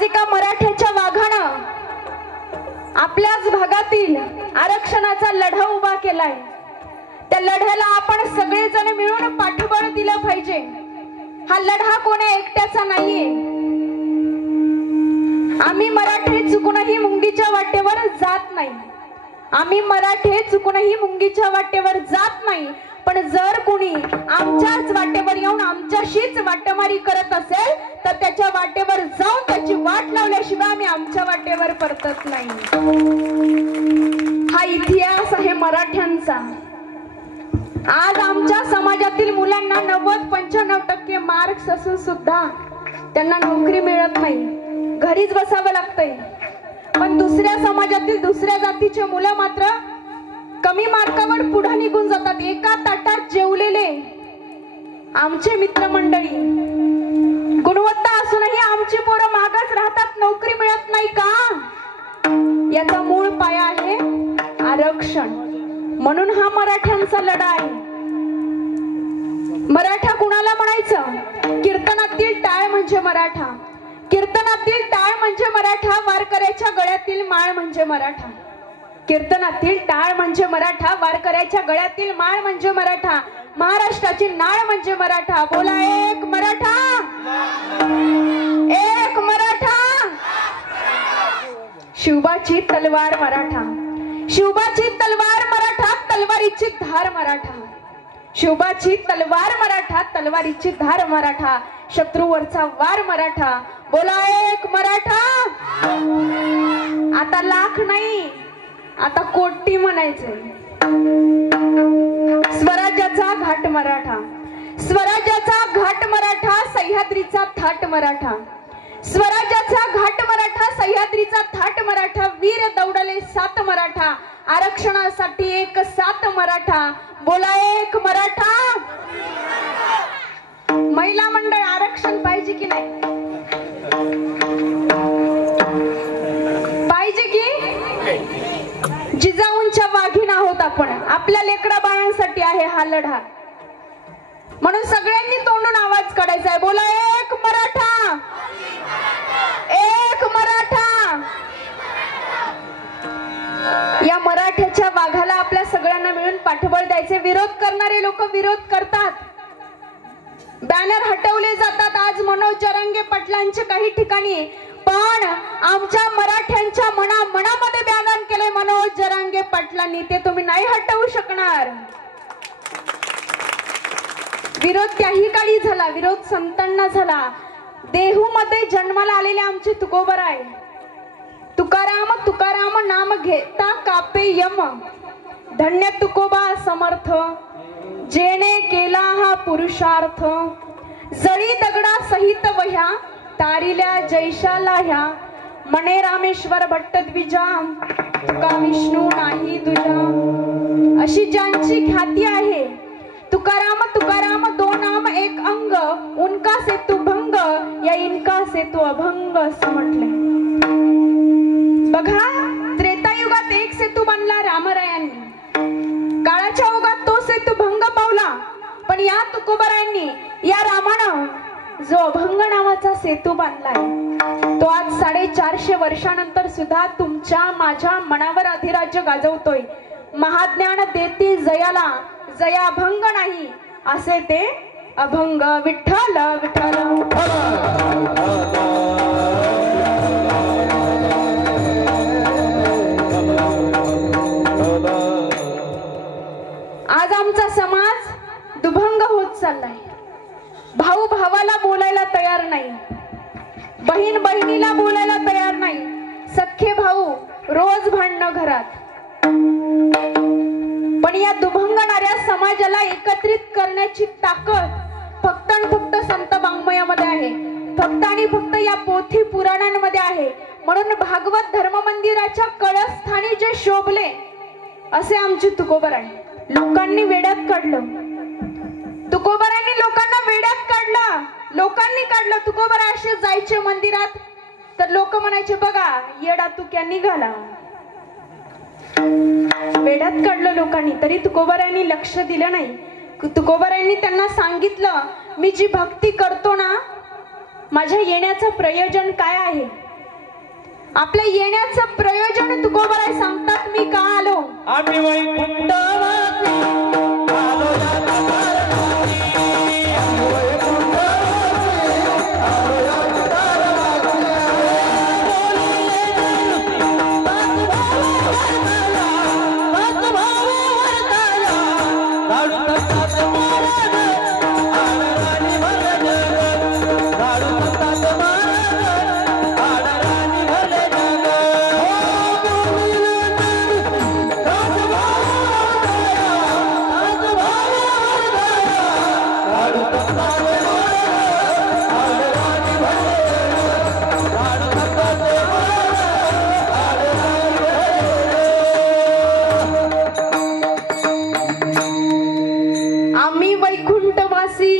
आज एका मराठ्याच्या वाघानं आपल्याच भागातील आरक्षणाचा लढा उभा केलाय। त्या लढ्याला आपण सगळेजण मिळून पाठबळ दिलं पाहिजे। हा लढा कोणा एकट्याचा नाहीये। आम्ही मराठे चुकूनही मुंगीच्या वाटेवर जात नाही। आम्ही मराठे चुकूनही मुंगीच्या वाटेवर जात नाही। पण जर कोणी आमच्याच वाटेवर येऊन आमच्याशीच वाटमारी करत असेल तर त्याच्या वाटेवर जाऊन त्याची वाट लावल्याशिवाय आम्ही आमच्या वाटेवर परतत नाही। हा इतिहास आहे मराठ्यांचा। आज आमच्या समाजातील मुलांना 90-95% मार्क्स असून सुद्धा त्यांना नोकरी मिळत नाही, घरीच बसावं लागतंय। पण दुसऱ्या समाजातील दुसऱ्या जातीचे मुलं मात्र कमी मार्कावर पुढे निघून जातात। एका ताटात जेवलेले आमचे मित्रमंडळी गुणवत्ता असूनही आमची पोरं मागच राहतात, नोकरी मिळत नाही का? याचा मूळ पाया आहे आरक्षण। म्हणून हा मराठ्यांचा लढा आहे। मराठा कुणाला म्हणायचं? कीर्तनातील टाळ म्हणजे मराठा, कीर्तनातील टाळ म्हणजे मराठा, वारकऱ्याच्या गळ्यातील माळ म्हणजे मराठा। कीर्तनातील टाळ म्हणजे मराठा, वारकऱ्याच्या गळ्यातील माळ म्हणजे मराठा, महाराष्ट्राची नाळ म्हणजे मराठा। बोला एक मराठा, एक मराठा। शिवबाची तलवार मराठा, शिवबाची तलवार मराठा, तलवारीची धार मराठा। शिवबाची तलवार मराठा, तलवारीची धार मराठा, शत्रूवरचा वार मराठा। बोला एक मराठा। आता लाख नाही, आता कोटी म्हणायचे। स्वराज्याचा घाट मराठा, स्वराज्याचा घाट मराठा, सह्याद्रीचा थाट मराठा। स्वराज्याचा घाट मराठा, सह्याद्रीचा थाट मराठा, वीर दौडले 7 मराठा, आरक्षणासाठी एक 7 मराठा। बोला एक मराठा। महिला मंडळ आरक्षण पाहिजे की नाही? पाहिजे की? जिजाऊंच्या वाघीण आहोत आपण, आपल्या लेकरा बाळांसाठी आहे हा लढा। म्हणून सगळ्यांनी तोंडून आवाज काढायचा आहे। बोला एक मराठा, एक मराठा। या मराठ्याच्या वाघाला आपल्या सगळ्यांना मिळून पाठबळ द्यायचे। विरोध करणारे लोक विरोध करतात, बॅनर हटवले जातात आज मनोज जरांगे पाटलांच्या काही ठिकाणी, पण आमच्या मराठ्यांच्या मनामध्ये बॅनर केले मनोज जरांगे पाटलांनी, ते तुम्ही नाही हटवू शकणार। विरोध त्याही काळी झाला, विरोध संतांना झाला। देहू मध्ये जन्माला आलेले आमचे तुकोबराय, तुकाराम तुकाराम नाम घेता कापे यम, धन्य तुकोबा समर्थ, जेने केला हा पुरुषार्थ, जळी दगडा सहित वह्या, तारिल्या जैशाला ह्या, मने रामेश्वर भट्ट द्विजा, तुका विष्णू नाही दुजा। अशी ज्यांची ख्याती आहे, तुकाराम तुकाराम दो नाम एक अंग, उनका सेतु भंग या इनका सेतु अभंग असं म्हटले। बघा, त्रेतायुगात एक सेतू बांधला रामरायांनी, काळाच्या ओघात तो सेतू भंग पावला, पण या तुकोबरायांनी, या रामानं जो अभंग नावाचा सेतू बांधलाय तो आज 450 वर्षानंतर सुद्धा तुमच्या माझ्या मनावर अधिराज्य गाजवतोय। महाज्ञान देती जयाला, जया अभंग नाही असे ते अभंग। विठ्ठल विठ्ठल। आज आमचा समाज दुभंग होत चाललाय। भाऊ भावाला बोलायला तयार नाही, बहीण बहिणीला बोलायला तयार नाही, सख्खे भाऊ रोज भांडणं घरात। पण या दुभंगणाऱ्या समाजाला एकत्रित करण्याची ताकद फक्त आणि फक्त संत वाङ्मयामध्ये आहे, फक्त आणि फक्त या पोथी पुराणांमध्ये आहे। म्हणून भागवत धर्म मंदिराच्या कळस्थानी जे शोभले असे आमचे तुकोबराय लोकांनी वेड्यात काढलं, तुकोबरांनी लोकांना वेड्यात काढलं, लोकांनी काढलं। तुकोबरा असे जायचे मंदिरात तर लोक म्हणायचे, बघा येडा तुक्या निघाला। वेड्यात काढलं लोकांनी, तरी तुकोबरांनी लक्ष दिलं नाही। तुकोबरांनी त्यांना सांगितलं, मी जी भक्ती करतो ना, माझ्या येण्याचं प्रयोजन काय आहे? आपल्या येण्याचं प्रयोजन तुकोबराय सांगतात मी का आलो. आम्ही वैकुंठवासी आलो या दारावरती. आम्ही वैकुंठवासी आलो या दारावरती. पाच भाव वर्ताया काढू तसाच महाराज आडराणी भले जग. काढू तसाच महाराज आडराणी भले जग. आम्ही वैकुंठवासी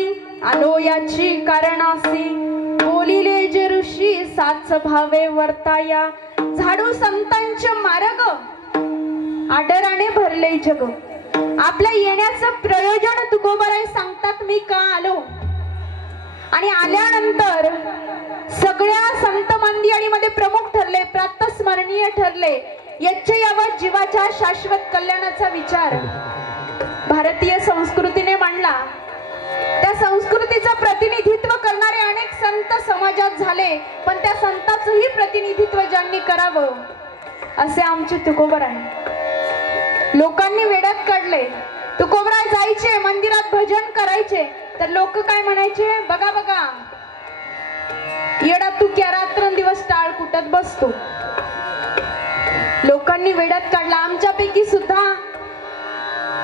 आलो याची कारणासी. बोलिले जे ऋषी साच भावे वर्ताया. झाडू संतांचे मार्ग आदराने भरले जग. आपल्या येण्याचं प्रयोजन तुकोबराय सांगतात मी का आलो. आणि आल्यानंतर सगळ्या संत मंडळीमध्ये प्रमुख ठरले, प्रातस्मरणीय ठरले यच्चयावत जीवाच्या शाश्वत कल्याणाचा विचार भारतीय संस्कृतीने मांडला. त्या संस्कृतीचं प्रतिनिधित्व करणारे अनेक संत समाजात झाले, पण त्या संताचंही प्रतिनिधित्व ज्यांनी करावं असे आमचे तुकोबराय. लोकांनी वेड्यात काढले. तुकोबराय जायचे मंदिरात भजन करायचे तर लोक काय म्हणायचे, बघा बघा येडा तू क्या रात्रंदिवस टाळ कुटत बसतो. लोकांनी वेड्यात काढला. आमच्यापैकी सुद्धा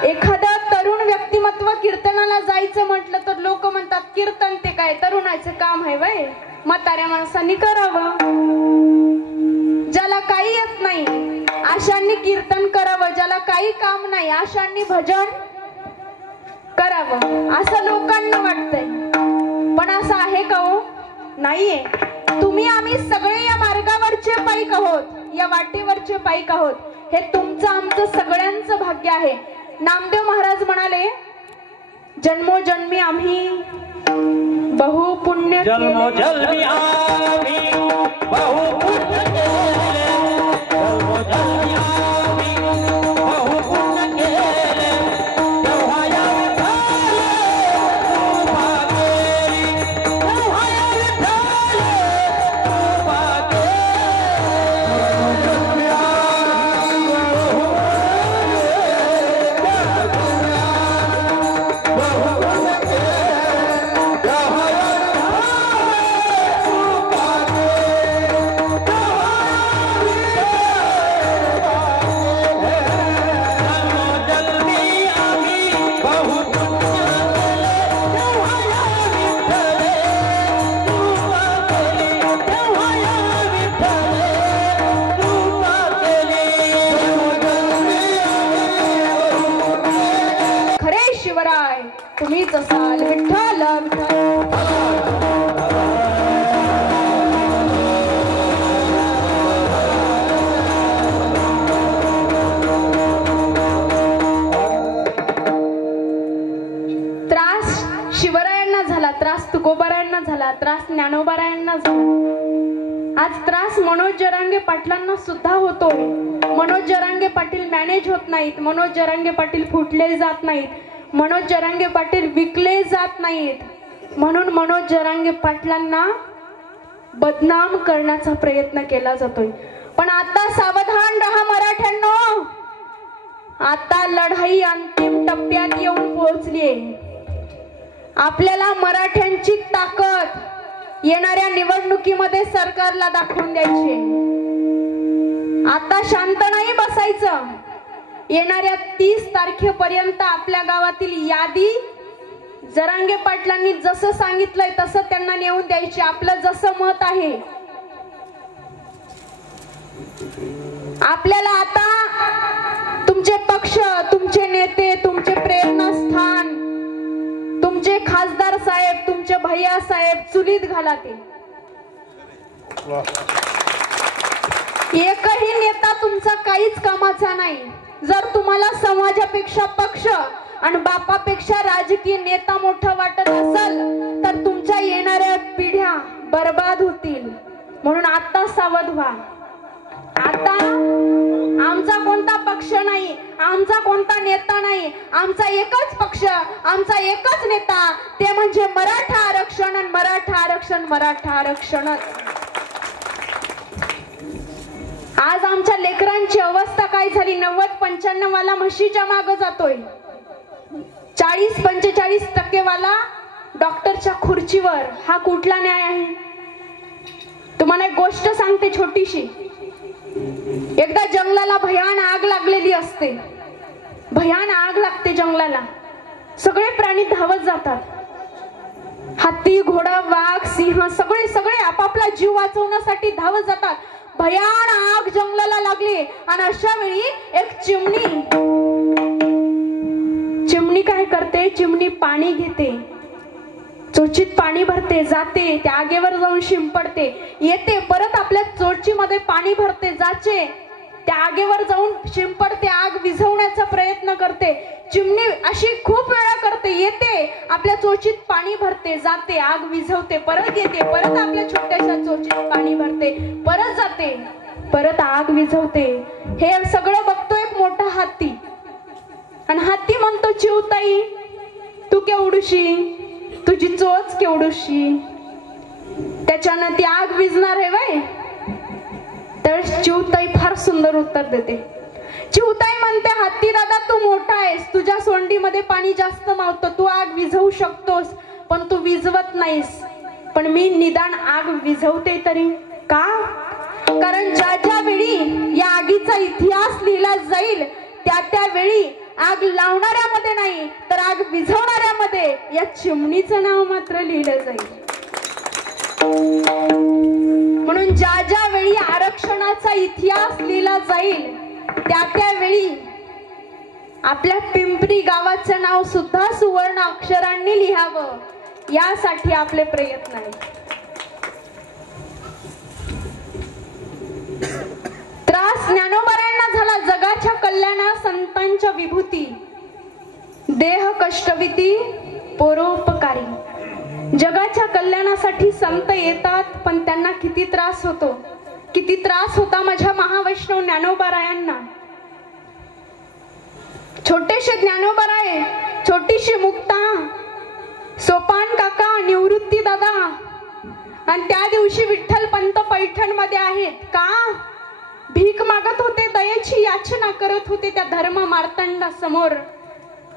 एखादा तरुण व्यक्तिमत्व कीर्तनाला जायचं म्हटलं तर लोक म्हणतात कीर्तन ते काय तरुणाचं काम आहे वय, म्हाताऱ्या माणसांनी करावं. ज्याला काही येत नाही अशांनी कीर्तन करावं, ज्याला काही काम नाही अशांनी भजन करावं असं लोकांना वाटतंय. पण असं आहे का हो? नाहीये. तुम्ही आम्ही सगळे या मार्गावरचे पाईक आहोत, या वाटेवरचे पाईक आहोत. हे तुमचं आमचं सगळ्यांचं भाग्य आहे. नामदेव महाराज म्हणाले, जन्मोजन्मी आम्ही बहु पुण्य जन्मोजन्मी आम्ही बहु पुण्य केले. जन्मोजन्मी आम्ही बहु पुण्य केले. तेव्हा या विठ्ठले कृपा केली. तेव्हा या विठ्ठले कृपा तुम्हीच असाल विठ्ठल. त्रास शिवरायांना झाला, त्रास तुकोबारायांना झाला, त्रास ज्ञानोबारायांना झाला. आज त्रास मनोज जरांगे पाटलांना सुद्धा होतोय. मनोज जरांगे पाटील मॅनेज होत नाहीत, मनोज जरांगे पाटील फुटले जात नाहीत, मनोज जरांगे पाटील विकले जात नाहीत. म्हणून मनोज जरांगे पाटलांना बदनाम करण्याचा प्रयत्न केला जातोय. पण आता सावधान रहा मराठ्यांनो, आता लढाई अंतिम टप्प्यात येऊन पोहोचलीये. आपल्याला मराठ्यांची ताकद येणाऱ्या निवडणुकीमध्ये सरकारला दाखवून द्यायची. आता शांत नाही बसायचं. येणाऱ्या 30 तारखेपर्यंत आपल्या गावातील यादी जरांगे पाटलांनी जसं सांगितलंय तसं त्यांना नेऊन द्यायची. आपलं जसं मत आहे आपल्याला आता तुमचे पक्ष, तुमचे नेते, तुमचे प्रेरणास्थान, तुमचे खासदार साहेब, तुमचे भैया साहेब चुलीत घाला. ते एकही नेता तुमचा काहीच कामाचा नाही. जर तुम्हाला समाजापेक्षा पक्ष आणि बापापेक्षा राजकीय नेता मोठा वाटत असेल तर तुमच्या येणाऱ्या पिढ्या बर्बाद होतील. म्हणून आता सावध व्हा. आता आमचा कोणता पक्ष नाही, आमचा कोणता नेता नाही, आमचा एकच पक्ष, आमचा एकच नेता, ते म्हणजे मराठा आरक्षण आणि मराठा आरक्षण, मराठा आरक्षणच. आज आमच्या लेकरांची अवस्था काय झाली? 90-95 वाला म्हशीच्या मागे जातोय, 40-45% वाला डॉक्टरच्या खुर्चीवर. हा कुठला न्याय आहे? तुम्हाला एक गोष्ट सांगते छोटीशी. एकदा जंगलाला भयान आग लागलेली असते, भयान आग लागते जंगलाला. सगळे प्राणी धावत जातात, हत्ती, घोडा, वाघ, सिंह सगळे सगळे आपापला जीव वाचवण्यासाठी धावत जातात. भयान आग जंगलाला लागली आणि अशा वेळी एक चिमणी काय करते? चिमणी पाणी घेते, चोचीत पाणी भरते, जाते त्या आगेवर जाऊन शिंपडते, येते परत आपल्या चोचीमध्ये पाणी भरते, जाचे त्या आगेवर जाऊन शिंपडते, आग विझवण्याचा प्रयत्न करते. चिमणी अशी खूप वेळा करते, येते आपल्या चोचीत पाणी भरते, जाते आग विझवते, परत येते, परत आपल्या छोट्याशा चोचीत पाणी भरते, परत जाते, परत आग विझवते. हे सगळं बघतो एक मोठा हत्ती आणि हत्ती म्हणतो, चिवताई तू केवढूशी, तुझी चोच केवढूशी, त्याच्यानं ती आग विझणार आहे वय? तर चिवताई फार सुंदर उत्तर देते. चिवताई म्हणते, हत्ती दादा तू मोठा आहेस, तुझ्या सोंडीमध्ये पाणी जास्त मावतं, तू आग विझवू शकतोस, पण तू विझवत नाहीस. पण मी निदान आग विझवते तरी. का? कारण ज्या वेळी या आगीचा इतिहास लिहिला जाईल त्या वेळी आग लावणाऱ्यामध्ये नाही तर आग विझवणाऱ्यामध्ये या चिमणीचं नाव मात्र लिहिलं जाईल. म्हणून ज्या वेळी आरक्षणाचा इतिहास लिहिला जाईल त्या वेळी आपल्या पिंपरी गावाचं नाव सुद्धा सुवर्ण अक्षरांनी लिहावं, यासाठी आपले प्रयत्न आहेत. त्रास ज्ञानोबरायांना झाला, जगाच्या कल्याणा संतांच्या विभूती, देह कष्टविती परोपकारी. जगाच्या कल्याणासाठी संत येतात, पण त्यांना किती त्रास होतो, किती त्रास होता माझ्या महावैष्णव ज्ञानोबरायांना. छोटेसे ज्ञानोबराय, छोटीशी मुक्ता, सोपान काका, निवृत्ती दादा, आणि त्या दिवशी विठ्ठल पंत पैठण मध्ये आहेत. का? भीक मागत होते, दयेची याचना करत होते त्या धर्म मार्तंडा समोर.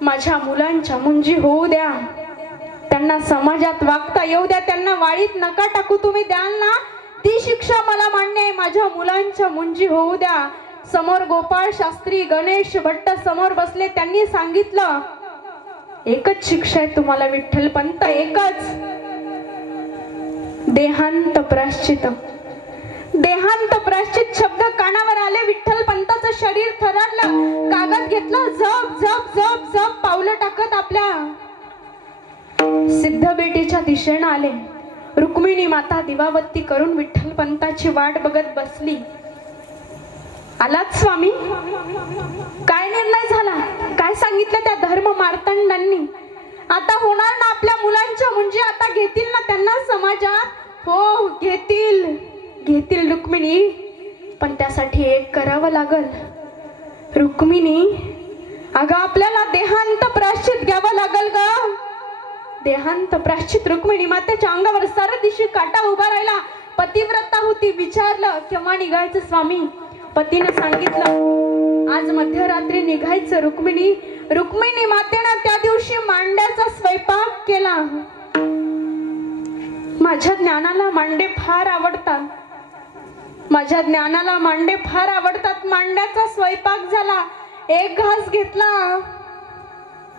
माझ्या मुलांच्या मुंजी होऊ द्या, त्यांना समाजात वागता येऊ द्या, त्यांना वाळीत नका टाकू, तुम्ही द्याल ना ती शिक्षा मला मान्य आहे, माझ्या मुलांच्या मुंजी होऊ द्या. समोर गोपाळ शास्त्री, गणेश भट्ट समोर बसले, त्यांनी सांगितलं एकच शिक्षा आहे तुम्हाला विठ्ठल पंत, एकच, देहांत प्रायश्चित. देहांत प्रायश्चित शब्द कानावर आले, विठ्ठल पंताचं शरीर थरारलं, कागद घेतलं, जप जप जप जप पावलं टाकत आपल्या सिद्धबेटीच्या दिशेनं आले. रुक्मिणी माता दिवाबत्ती करून विठ्ठल पंताची वाट बघत बसली. आलात स्वामी? काय निर्णय झाला? काय सांगितलं त्या धर्म मार्तंडांनी? आता होणार ना आपल्या मुलांच्या मुंजी, आता घेतील ना त्यांना समाजात? हो घेतील, घेतील रुक्मिणी, पण त्यासाठी एक करावं लागल. रुक्मिणी अगं आपल्याला देहांत प्रायश्चित घ्यावं लागल ग, देहांत प्रायश्चित. रुक्मिणी मातेच्या अंगावर सरदिशी काटा उभा राहिला. पतिव्रता होती, विचारलं केव्हा निघायचं स्वामी? पतीने सांगितलं आज मध्यरात्री निघायचं. रुक्मिणी रुक्मिणी मातेनं त्या दिवशी मांड्याचा स्वयंपाक केला. माझ्या ज्ञानाला मांडे फार आवडतात, माझ्या ज्ञानाला मांडे फार आवडतात. मांड्याचा स्वयंपाक झाला, एक घास घेतला,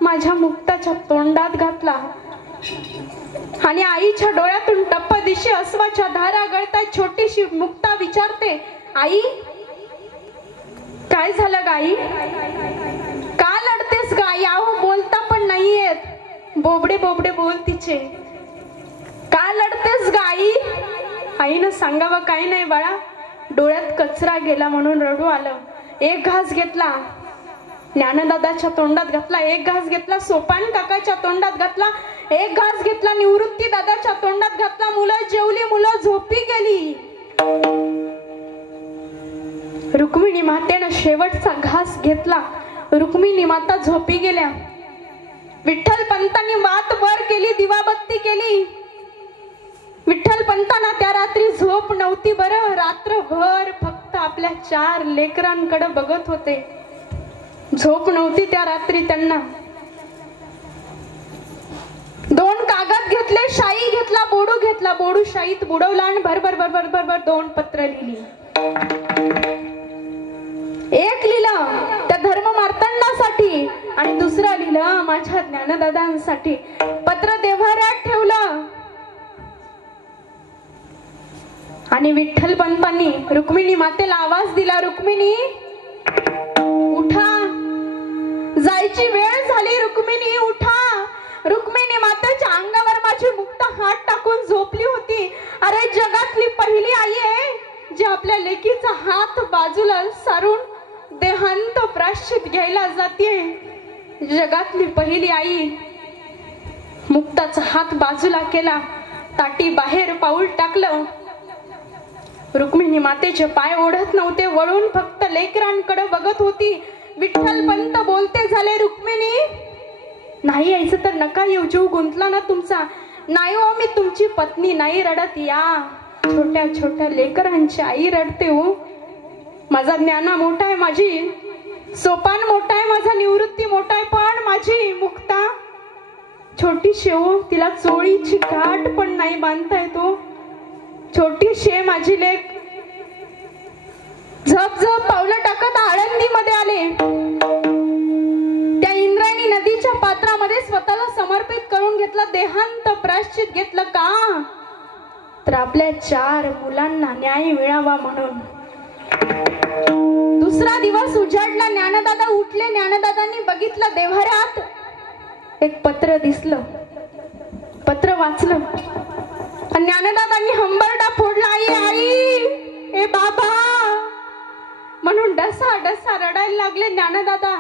माझ्या मुक्ताच्या तोंडात घातला आणि आईच्या डोळ्यातून टप्प दिशी अश्वाच्या धारा गळतात. छोटीशी मुक्ता विचारते, आई काय झालं गाई? का लढतेस गाई? आहो बोलता पण नाही येत, बोबडे बोबडे बोल तिचे. का लढतेस गाई? आईनं सांगावं काय नाही बाळा, डोळ्यात कचरा गेला म्हणून रडू आलं. एक घास घेतला, ज्ञानदादाच्या तोंडात घातला, एक घास घेतला सोपान काकाच्या तोंडात घातला, एक घास घेतला निवृत्ती दादाच्या तोंडात घातला. मुलं जेवली, मुलं झोपी गेली. रुक्मिणी मातेनं शेवटचा घास घेतला. रुक्मिणी माता झोपी गेल्या. विठ्ठल पंतांनी वात वर केली, दिवाबत्ती केली. विठ्ठल पंतांना त्या रात्री झोप नव्हती बरं. रात्रभर फक्त आपल्या 4 लेकरांकडे बघत होते. झोप नव्हती त्या रात्री त्यांना. 2 कागद घेतले, शाई घेतला, बोडू घेतला. बोडू शाईत बुडवला आणि भरभर भरभर भरभर 2 पत्र लिहिली. एक लिहिलं त्या धर्ममार्तंडासाठी आणि दुसरं लिहिलं माझ्या ज्ञानदादांसाठी. पत्र देव्हाऱ्यात ठेवलं आणि विठ्ठल पंतांनी रुक्मिणी मातेला आवाज दिला, रुक्मिणी उठा, जायची वेळ झाली. रुक्मिणी उठा. रुक्मिणी मातेच्या अंगावर माझी मुक्ता हात टाकून झोपली होती. अरे जगातली पहिली आई आहे जी आपल्या लेकीचा हात बाजूला सारून देहांत प्रायश्चित घ्यायला जाते. जगातली पहिली आई. मुक्ताचा हात बाजूला केला, ताटी बाहेर पाऊल टाकलं. रुक्मिणी मातेचे पाय ओढत नव्हते, वळून फक्त लेकरांकडे बघत होती. विठ्ठल पंत बोलते झाले, रुक्मिणी नाही यायचं तर नका येऊ, जीव गुंतला ना तुमचा. नाही हो, मी तुमची पत्नी नाही रडत. या छोट्या छोट्या लेकरांची आई रडते हो. माझा ज्ञाना मोठा आहे, माझी सोपान मोठा आहे, माझा निवृत्ती मोठा आहे, पण माझी मुक्ता छोटी शेव, तिला चोळीची गाठ पण नाही बांधता येतो. छोटी शे माझी लेक. झप झप पावलं टाकत आळंदी मध्ये आले. त्या इंद्रायणी नदीच्या पात्रामध्ये स्वतःला समर्पित करून घेतलं, देहांत प्रायश्चित घेतलं. का तर आपल्या 4 मुलांना न्याय मिळावा म्हणून. दुसरा दिवस उजाडला. ज्ञानदादा उठले. ज्ञानदादांनी बघितलं देव्हाऱ्यात एक पत्र दिसलं. पत्र वाचलं. ज्ञानदादांनी हंबरडा फोडला, आई आई ए बाबा म्हणून डसा डसा रडायला लागले ज्ञानदादा.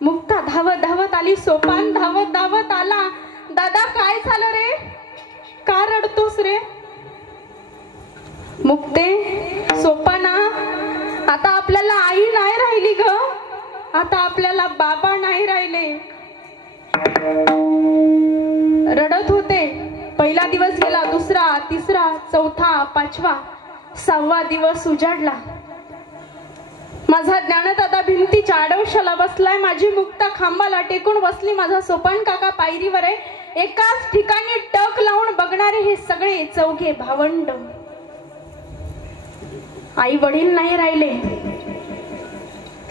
मुक्ता धावत धावत आली. सोपान धावत धावत आला. दादा काय झालं रे, का रडतोस रे? मुक्ते सोपाना, आता आपल्याला आई नाही राहिली ग, आता आपल्याला बाबा नाही राहिले. रडत होते. पहिला दिवस गेला, दुसरा, तिसरा, चौथा, 5वा, 6वा दिवस उजाडला. माझा ज्ञानदादा भिंतीच्या आडवशाला बसलाय. माझी मुक्ता खांबाला टेकून बसली. माझा सोपान काका पायरीवर आहे. एकाच ठिकाणी टक लावून बघणारे हे सगळे 4घे भावंड. आई वडील नाही राहिले.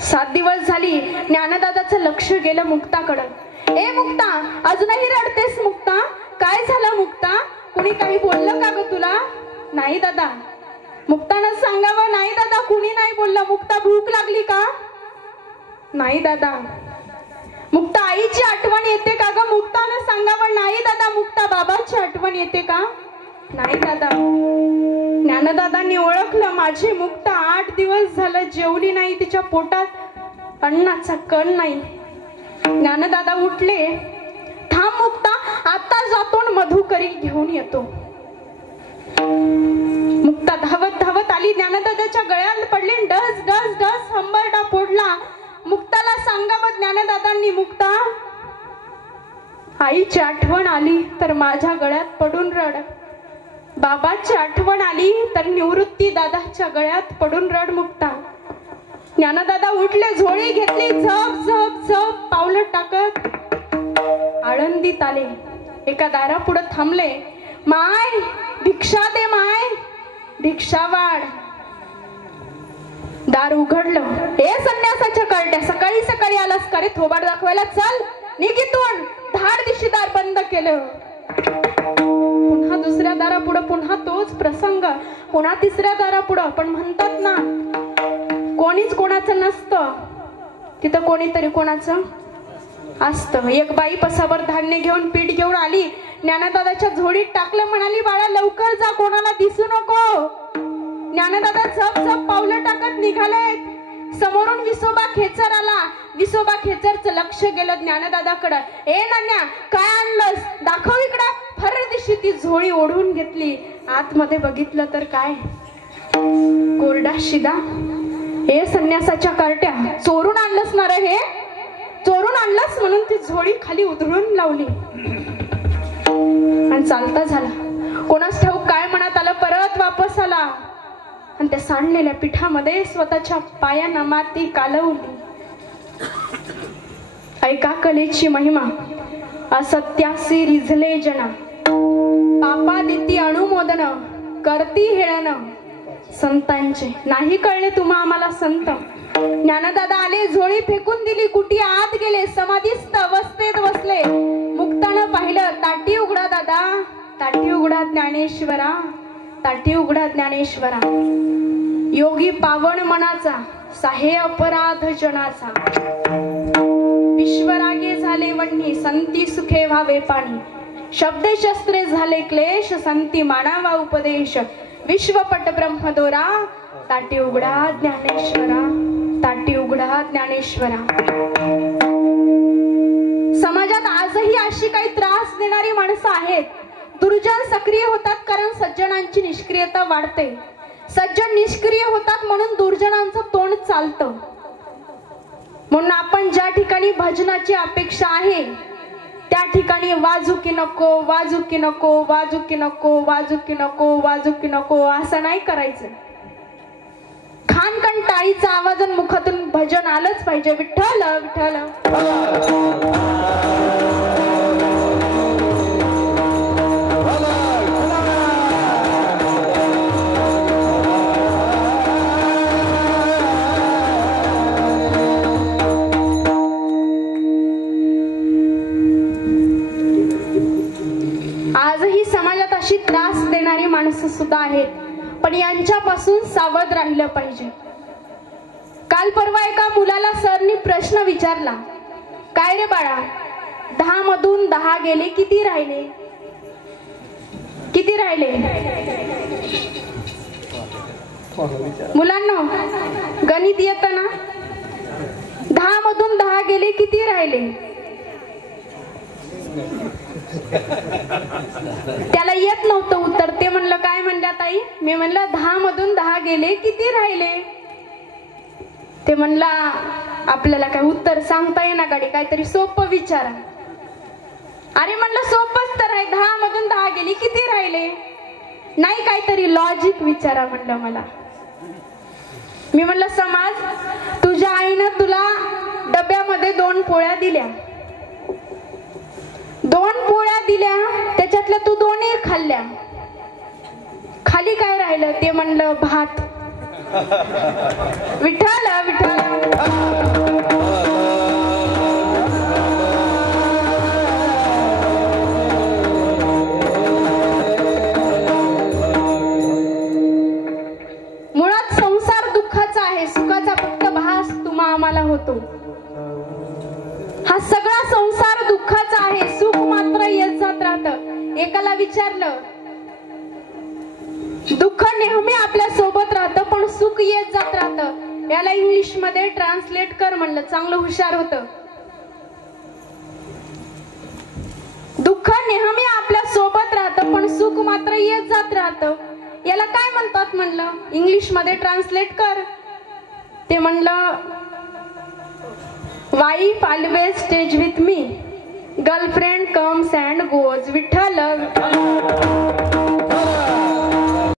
7 दिवस झाली. ज्ञानदादाचं लक्ष गेलं मुक्ताकडं. ए मुक्ता, अजूनही रडतेस मुक्ता? काय झालं मुक्ता? कुणी काही बोललं का ग तुला? नाही दादा. मुक्तानं सांगावं. नाही दादा, कुणी नाही बोललं. मुक्ता, भूक लागली का? नाही दादा. मुक्ता, आईची आठवण येते का ग? मुक्तानं सांगावं. नाही दादा. मुक्ता, बाबाची आठवण येते का? नाही दादा. ज्ञानदादांनी ओळखलं, माझी मुक्ता 8 दिवस झालं जेवली नाही. तिच्या पोटात अन्नाचा कण नाही. ज्ञानदादा उठले. थांब मुक्ता, आता जातो मधुकरी घेऊन येतो. मुक्ता धावत धावत आली. ज्ञानदादाच्या गळ्यात पडली. डस डस डस हंबरडा फोडला. मुक्ताला सांगावं ज्ञानदादांनी, मुक्ता आईची आठवण आली तर माझ्या गळ्यात पडून रड. बाबाची आठवण आली तर निवृत्ती दादाच्या गळ्यात पडून रड. मुक्ता. ज्ञानदादा उठले. झोळी घेतली. झप झप झप पावलं टाकत आळंदीत आले. एका दारापुढे थांबले. माय भिक्षा दे, माय भिक्षा वाढ. दार उघडलं. ए संन्यासाच्या करड्या, सकाळी सकाळी आलास का रे थोबाड दाखवायला? चल निघितून. धाड दिशी दार बंद केलं. पुन्हा दुसऱ्या दारापुढं पुन्हा तोच प्रसंग. पुन्हा तिसऱ्या दारापुढं. पण म्हणतात ना, कोणीच कोणाचं नसतं, तिथं कोणीतरी कोणाचं असतं. एक बाई पसाभर धान्य घेऊन पीठ घेऊन आली. ज्ञानदादाच्या झोळीत टाकलं. म्हणाली, बाळा लवकर जा, कोणाला दिसू नको. ज्ञानदादा झप झप पावलं टाकत निघाले. समोरून विसोबा खेचर आला. विसोबा खेचरचं लक्ष गेलं ज्ञानदादाकडं. ए नान्या, काय आणलंस? दाखव इकडं. फर दिशी ती झोळी ओढून घेतली. आतमध्ये बघितलं तर काय, कोरडा शिदा ए संन्यासाच्या कार्ट्या, चोरून आणलंस ना रे हे, चोरून आणलंस म्हणून ती झोळी खाली उधळून लावली आणि चालता झाला. कोणास ठाऊक काय मनात आलं, परत वापस आला आणि त्या सांडलेल्या पिठामध्ये स्वतःच्या पायानं माती कालवली. ऐका कलेची महिमा, असत्यासी रिझले जना, पापा देती अनुमोदन, करती हेळन संतांचे. नाही कळले तुम्हा आम्हाला संत. ज्ञानदादा आले, झोळी फेकून दिली, कुटी आत गेले, समाधीस्थ अवस्थेत बसले. मुक्तानं पाहिलं, ताटी उघडा दादा, ताटी उघडा ज्ञानेश्वरा, ताटी उघडा ज्ञानेश्वरा. योगी पावन मनाचा, साहे अपराध जनाचा. विश्वरागे झाले वन्नी, संती सुखे व्हावे पाणी. शब्दे शस्त्रे झाले क्लेश, संती मानावा उपदेश. विश्वपट ब्रह्मदोरा, ताटी उघडा ज्ञानेश्वरा, ताटी उघडा ज्ञानेश्वरा. समाजात आजही अशी काही त्रास देणारी माणसं आहेत. दुर्जन सक्रिय होतात कारण सज्जनांची निष्क्रियता वाढते. सज्जन निष्क्रिय होतात म्हणून दुर्जनांचं तोंड चालतं. म्हणून आपण ज्या ठिकाणी भजनाची अपेक्षा आहे त्या ठिकाणी वाजूकी नको, वाजूकी नको, वाजूकी नको, वाजूकी नको, वाजूकी नको असं नाही करायचं. खानकन टाळीचा आवाजान मुखातून भजन आलंच पाहिजे. विठ्ठल विठ्ठल. आजही समाजात अशी त्रास देणारी माणसं सुद्धा आहेत, पण यांच्यापासून सावध राहिलं पाहिजे. काल परवा एका मुलाला सरनी प्रश्न विचारला, काय रे बाळा, 10 मधून 10 गेले, किती राहिले? किती राहिले? मुलांना गणित येतं ना, 10 मधून 10 गेले, किती राहिले? त्याला येत नव्हतं उत्तर. ते म्हणलं, काय म्हणल्या ताई? मी म्हणलं 10 मधून 10 गेले, किती राहिले? ते म्हणला, आपल्याला काय उत्तर सांगता येणार गाडी, काहीतरी सोपं विचारा. अरे म्हणलं सोपंच तर आहे, 10 मधून 10 गेली, किती राहिले? नाही, काहीतरी लॉजिक विचारा म्हणलं मला. मी म्हणलं, समाज, तुझ्या आईनं तुला डब्यामध्ये 2 पोळ्या दिल्या, 2 पोळ्या दिल्या, त्याच्यातल्या तू 2 खाल्ल्या, खाली काय राहिलं? ते म्हणलं भात. विठ्ठल विठ्ठल. मुळात संसार दुःखाचा आहे, सुखाचा फक्त भास तुम्हा आम्हाला होतो. हा सगळा संसार दुःखाचा आहे, सुख मात्र येत जात राहतं. एकाला विचारलं, दुःख नेहमी आपल्या सोबत राहतं पण सुख येत जात राहतं, याला इंग्लिश मध्ये ट्रान्सलेट कर म्हणलं. चांगलं हुशार होतं. दुःख नेहमी आपल्या सोबत राहतं पण सुख मात्र येत जात राहतं, याला काय म्हणतात म्हणलं? इंग्लिश मध्ये ट्रान्सलेट कर. ते म्हणलं, wife always stage with me, girlfriend comes and goes. Vitthal Vitthal.